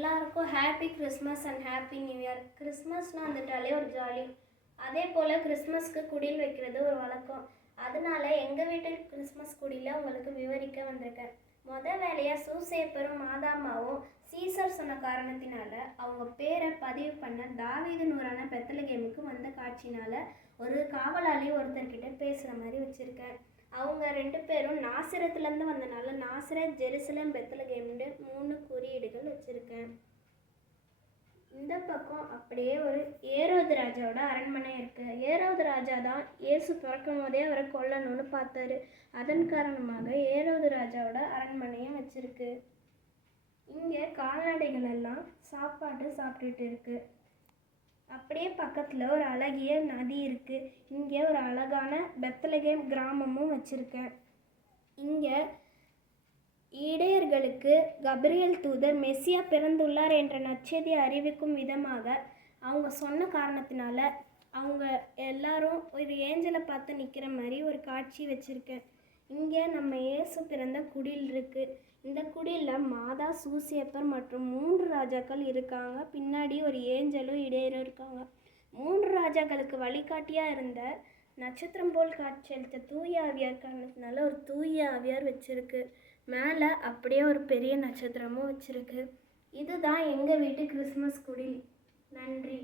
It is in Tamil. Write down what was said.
எல்லாருக்கும் happy Christmas and happy new year. கிறிஸ்மஸ்னால் வந்துட்டாலே ஒரு ஜாலி. அதே போல் கிறிஸ்மஸ்க்கு குடில் வைக்கிறது ஒரு வழக்கம். அதனால எங்கள் வீட்டு கிறிஸ்மஸ் குடியில் உங்களுக்கு விவரிக்க வந்திருக்கேன். வேலையாக சூசேப்பரும் மாதாமாவும் சீசர் சொன்ன காரணத்தினால அவங்க பேரை பதிவு பண்ண தாவீது நூறான பெத்லகேமுக்கு வந்த காட்சினால ஒரு காவலாளி ஒருத்தர்கிட்ட பேசுகிற மாதிரி வச்சுருக்கேன். அவங்க 2 பேரும் நாசிரத்துலேருந்து வந்தனால நாசிரத், ஜெருசலேம், பெத்லகேம்னு 3 குறியீடுகள் வச்சுருக்கேன். இந்த பக்கம் அப்படியே ஒரு ஏரோது ராஜாவோட அரண்மனை இருக்குது. ஏரோது ராஜா தான் இயேசு பிறக்கும் போதே அவரை கொல்லணும்னு பார்த்தாரு. அதன் காரணமாக ஏரோது ராஜாவோட அரண்மனையும் வச்சுருக்கு. இங்கே கால்நடைகள் எல்லாம் சாப்பாடு சாப்பிட்டுட்டு இருக்கு. அப்படியே பக்கத்தில் ஒரு அழகிய நதி இருக்குது. இங்கே ஒரு அழகான பெத்லகேம் கிராமமும் வச்சுருக்கேன். இங்கே இடையர்களுக்கு கபிரியல் தூதர் மெஸ்ஸியா பிறந்துள்ளார் என்ற நற்செய்தியை அறிவிக்கும் விதமாக அவங்க சொன்ன காரணத்தினால அவங்க எல்லாரும் ஒரு ஏஞ்சலை பார்த்து நிற்கிற மாதிரி ஒரு காட்சி வச்சுருக்கேன். இங்கே நம்ம இயேசு பிறந்த குடில் இருக்குது. இந்த குடிலில் மாதா, சூசேப்பர் மற்றும் 3 ராஜாக்கள் இருக்காங்க. பின்னாடி ஒரு ஏஞ்சலும் இடையரும் இருக்காங்க. 3 ராஜாக்களுக்கு வழிகாட்டியாக இருந்த நட்சத்திரம் போல் காட்சியளித்த தூய ஆவியார் காரணத்தினால ஒரு தூய ஆவியார் வச்சுருக்கு. மேலே அப்படியே ஒரு பெரிய நட்சத்திரமும் வச்சுருக்கு. இதுதான் எங்கள் வீட்டு கிறிஸ்மஸ் குடில். நன்றி.